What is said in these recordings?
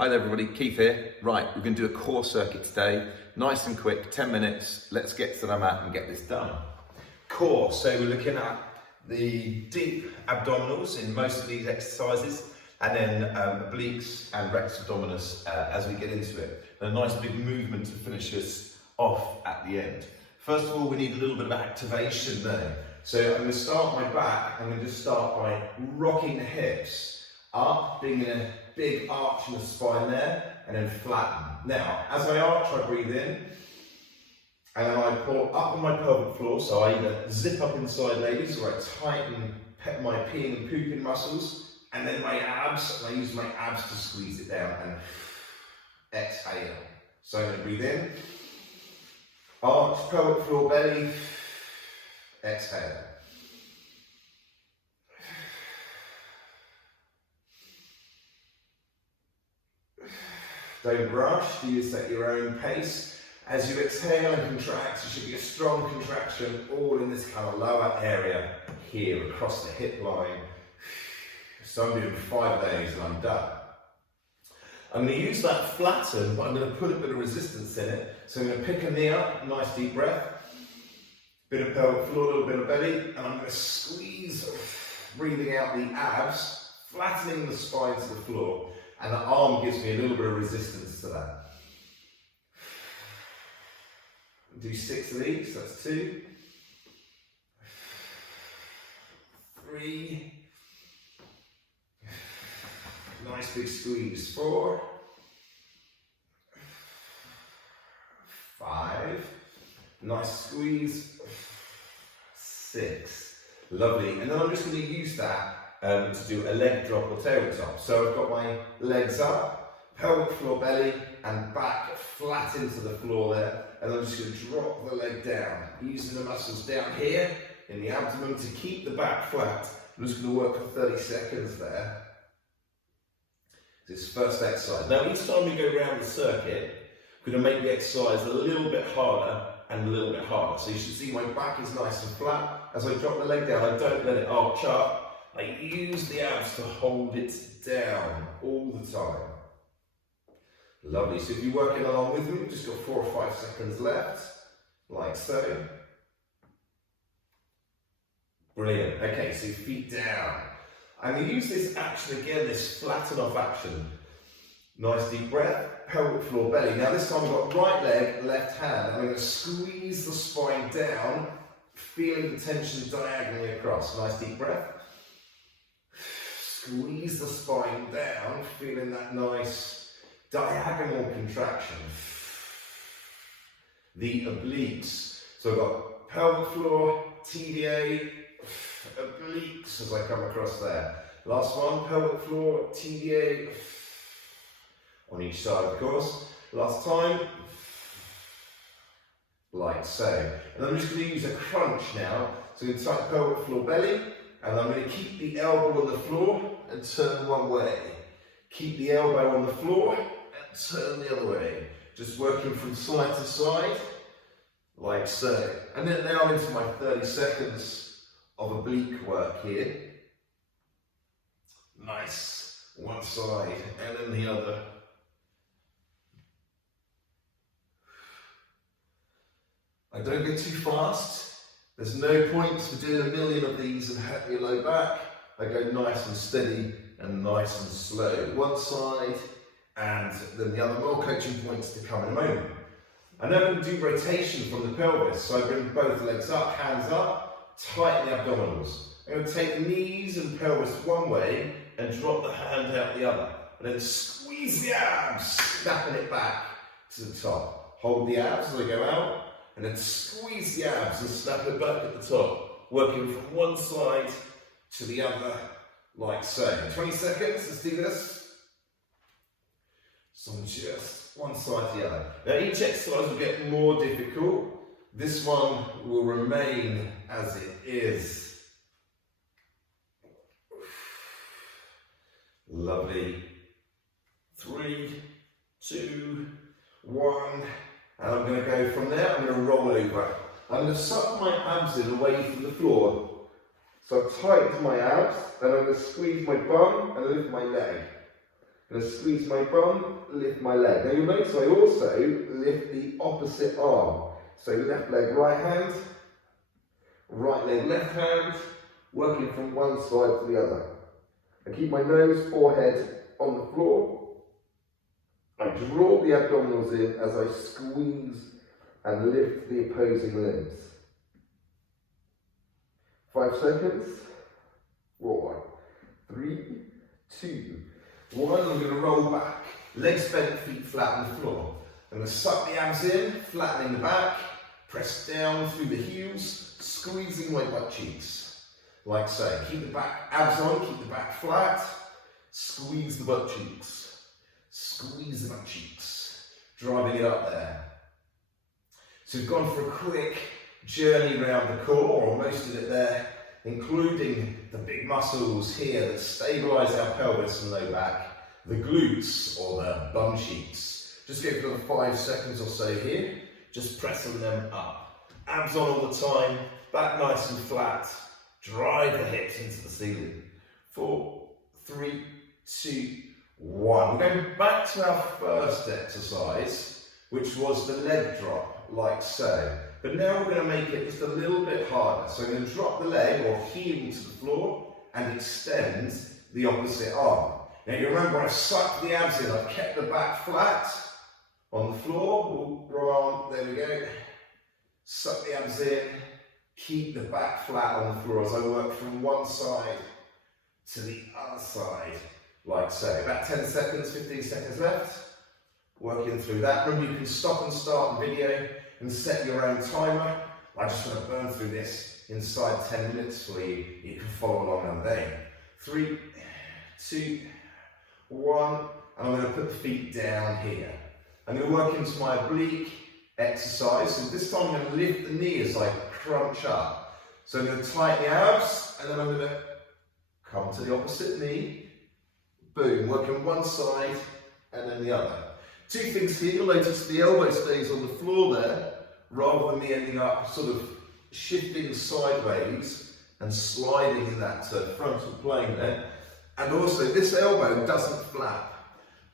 Hi there everybody, Keith here. Right, we're going to do a core circuit today. Nice and quick, 10 minutes. Let's get to the mat and get this done. Core, so we're looking at the deep abdominals in most of these exercises, and then obliques and rectus abdominis as we get into it. And a nice big movement to finish us off at the end. First of all, we need a little bit of activation there. So I'm going to start my back. I'm going to just start by rocking the hips up, being in a big arch in the spine there, and then flatten. Now, as I arch, I breathe in, and then I pull up on my pelvic floor, so I either zip up inside, ladies, or I tighten my peeing and pooping muscles, and then my abs, and I use my abs to squeeze it down, and exhale. So I'm going to breathe in, arch, pelvic floor, belly, exhale. Don't rush, you set your own pace. As you exhale and contract, it should be a strong contraction all in this kind of lower area here across the hip line. So I'm doing 5 days and I'm done. I'm going to use that flatten, but I'm going to put a bit of resistance in it. So I'm going to pick a knee up, nice deep breath, bit of pelvic floor, a little bit of belly, and I'm going to squeeze, breathing out the abs, flattening the spine to the floor. And the arm gives me a little bit of resistance to that. Do 6 of these, that's 2. 3. Nice big squeeze. 4. 5. Nice squeeze. 6. Lovely. And then I'm just going to use that to do a leg drop or tail top. So I've got my legs up, pelvic floor, belly, and back flat into the floor there. And I'm just going to drop the leg down, using the muscles down here in the abdomen to keep the back flat. I'm just going to work for 30 seconds there. This first exercise. Now each time we go around the circuit, I'm going to make the exercise a little bit harder and a little bit harder. So you should see my back is nice and flat. As I drop the leg down, I don't let it arch up. I use the abs to hold it down all the time. Lovely. So if you're working along with me, we've just got 4 or 5 seconds left, like so. Brilliant. Okay, so feet down. I'm going to use this action again, this flatten off action. Nice deep breath, pelvic floor, belly. Now this time I've got right leg, left hand. I'm going to squeeze the spine down, feeling the tension diagonally across. Nice deep breath. Squeeze the spine down, feeling that nice diagonal contraction. The obliques. So I've got pelvic floor, TDA, obliques as I come across there. Last one, pelvic floor, TDA, on each side of course. Last time, like so. And I'm just going to use a crunch now. So I'm going to type pelvic floor, belly, and I'm going to keep the elbow on the floor and turn one way. Keep the elbow on the floor and turn the other way. Just working from side to side, like so. And then now into my 30 seconds of oblique work here. Nice. One side and then the other. I don't go too fast. There's no point to doing a million of these and hurt your low back. I go nice and steady and nice and slow. One side and then the other. More coaching points to come in a moment. I'm now going to do rotation from the pelvis. So I bring both legs up, hands up, tighten the abdominals. I'm going to take the knees and pelvis one way and drop the hand out the other. And then squeeze the abs, snapping it back to the top. Hold the abs as I go out. And then squeeze the abs and snap it back at the top, working from one side to the other, like so. 20 seconds, let's do this. So just one side to the other. Now each exercise will get more difficult. This one will remain as it is. Lovely. 3, 2, 1. And I'm going to go from there, I'm going to roll over. I'm going to suck my abs in away from the floor. So I tighten my abs, and I'm going to squeeze my bum and lift my leg. I'm going to squeeze my bum, lift my leg. Now you'll notice I also lift the opposite arm. So left leg, right hand, right leg, left hand, working from one side to the other. I keep my nose, forehead on the floor. I draw the abdominals in as I squeeze and lift the opposing limbs. 5 seconds. 4, 3, 2, 1. I'm going to roll back. Legs bent, feet flat on the floor. I'm going to suck the abs in, flattening the back, press down through the heels, squeezing my butt cheeks. Like so. Keep the back abs on, keep the back flat, squeeze the butt cheeks. Squeeze the butt cheeks. Driving it up there. So we've gone for a quick journey around the core, or most of it there, including the big muscles here that stabilise our pelvis and low back, the glutes or the bum cheeks. Just go for another 5 seconds or so here, just pressing them up. Abs on all the time, back nice and flat, drive the hips into the ceiling. 4, 3, 2, 1. We're going back to our first exercise, which was the leg drop, like so. But now we're going to make it just a little bit harder. So I'm going to drop the leg or heel to the floor and extend the opposite arm. Now you remember I've sucked the abs in, I've kept the back flat on the floor. We'll on, there we go. Suck the abs in, keep the back flat on the floor as I work from one side to the other side, like so. About 10 seconds, 15 seconds left. Working through that. Remember you can stop and start the video and set your own timer. I just want to burn through this inside 10 minutes for you. You can follow along on the day. 3, 2, 1, and I'm going to put the feet down here. I'm going to work into my oblique exercise, and this time I'm going to lift the knee as I crunch up. So I'm going to tighten the abs, and then I'm going to come to the opposite knee. Boom, working one side and then the other. 2 things here, you'll notice the elbow stays on the floor there, rather than me ending up sort of shifting sideways and sliding in that frontal plane there. And also this elbow doesn't flap.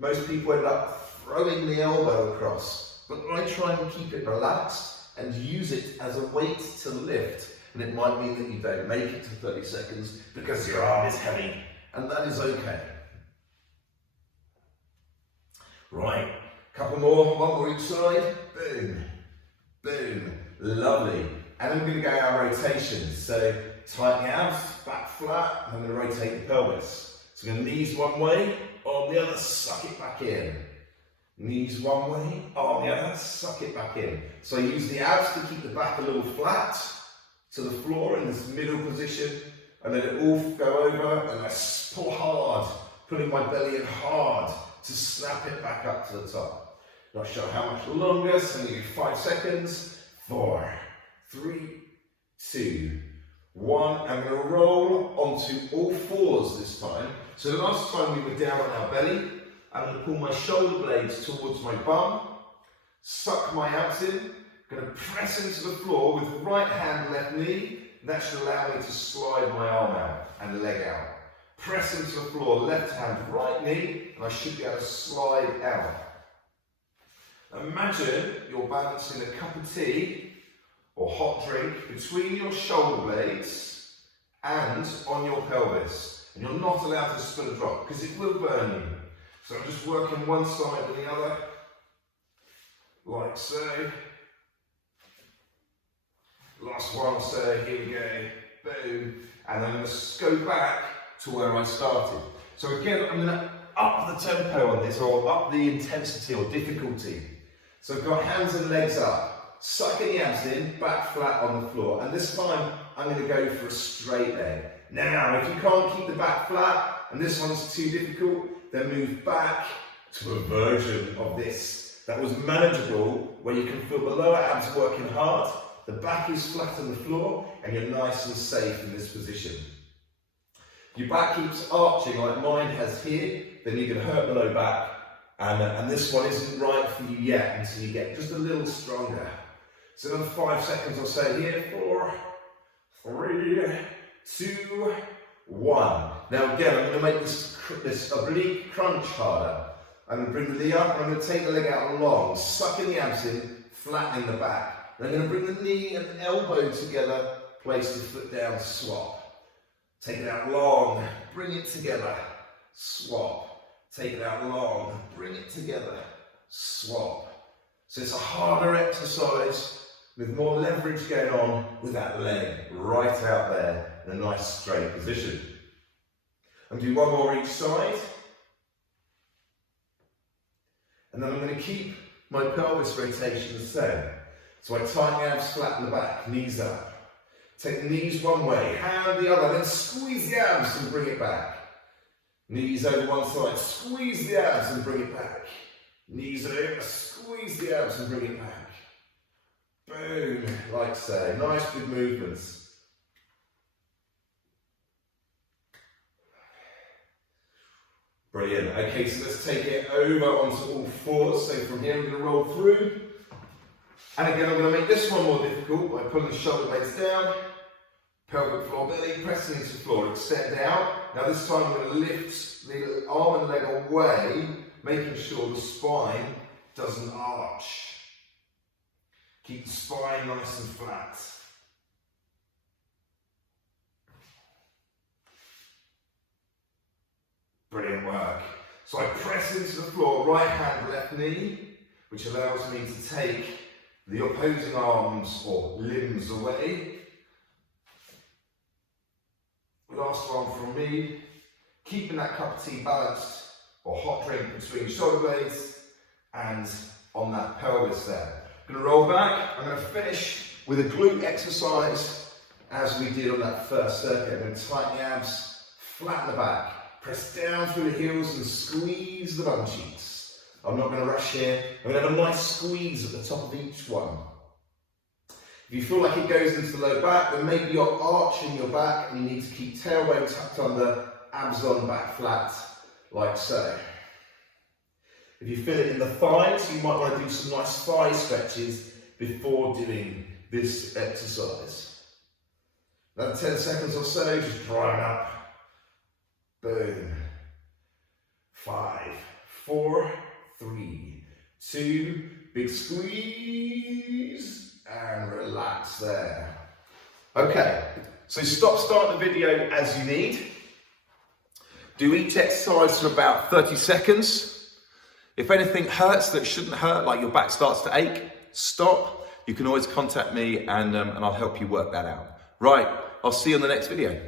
Most people end up throwing the elbow across, but I try and keep it relaxed and use it as a weight to lift. And it might mean that you don't make it to 30 seconds because your arm is heavy, and that is okay. Right, couple more, one more each side, boom, boom, lovely. And then we're going to go our rotations. So tighten the abs, back flat, and I'm going to rotate the pelvis. So we're going to knees one way, arm the other, suck it back in. Knees one way, arm the other, suck it back in. So I use the abs to keep the back a little flat to the floor in this middle position, and then it all go over, and I pull hard, putting my belly in hard to snap it back up to the top. Not sure how much longer, so I'm going to do 5 seconds. 4, 3, 2, 1. I'm going to roll onto all fours this time. So the last time we were down on our belly, I'm going to pull my shoulder blades towards my bum, suck my abs in, going to press into the floor with right hand, left knee. That should allow me to slide my arm out and the leg out. Press into the floor, left hand, right knee, and I should be able to slide out. Imagine you're balancing a cup of tea or hot drink between your shoulder blades and on your pelvis. And you're not allowed to spin a drop because it will burn you. So I'm just working one side and the other, like so. Last one, so here we go, boom. And I'm going to go back to where I started. So again, I'm going to up the tempo on this, or up the intensity or difficulty. So I've got hands and legs up, sucking the abs in, back flat on the floor. And this time, I'm going to go for a straight leg. Now, if you can't keep the back flat, and this one's too difficult, then move back to a version of this that was manageable, where you can feel the lower abs working hard, the back is flat on the floor, and you're nice and safe in this position. If your back keeps arching like mine has here, then you're going to hurt the low back, and this one isn't right for you yet until you get just a little stronger. So another 5 seconds or so here. 4, 3, 2, 1. Now again, I'm going to make this this oblique crunch harder. I'm going to bring the knee up and I'm going to take the leg out long, sucking the abs in, flattening the back. And I'm going to bring the knee and the elbow together, place the foot down, swap. Take it out long, bring it together, swap. Take it out long, bring it together, swap. So it's a harder exercise with more leverage going on with that leg right out there in a nice straight position. I'm going to do one more each side. And then I'm going to keep my pelvis rotation the same. So I tighten the abs, flatten the back, knees up. Take the knees one way, hand the other, then squeeze the abs and bring it back. Knees over one side, squeeze the abs and bring it back. Knees over, squeeze the abs and bring it back. Boom, like so. Nice big movements. Brilliant. Okay, so let's take it over onto all fours. So from here, we're going to roll through. And again, I'm going to make this one more difficult by pulling the shoulder blades down. Pelvic floor belly, pressing into the floor, extend out. Now this time I'm going to lift the arm and leg away, making sure the spine doesn't arch. Keep the spine nice and flat. Brilliant work. So I press into the floor, right hand, left knee, which allows me to take the opposing arms or limbs away. Last one from me. Keeping that cup of tea balanced or hot drink between shoulder blades and on that pelvis there. I'm going to roll back. I'm going to finish with a glute exercise as we did on that first circuit. I'm going to tighten the abs, flatten the back. Press down through the heels and squeeze the bum cheeks. I'm not going to rush here. I'm going to have a nice squeeze at the top of each one. If you feel like it goes into the low back, then maybe you're arching your back and you need to keep tailbone tucked under, abs on, back flat, like so. If you feel it in the thighs, you might want to do some nice thigh stretches before doing this exercise. Another 10 seconds or so, just drying up. Boom. 5, 4, 3, 2, big squeeze, and relax there. Okay, so start the video as you need. Do each exercise for about 30 seconds. If anything hurts that shouldn't hurt, like your back starts to ache, stop. You can always contact me and I'll help you work that out. Right, I'll see you on the next video.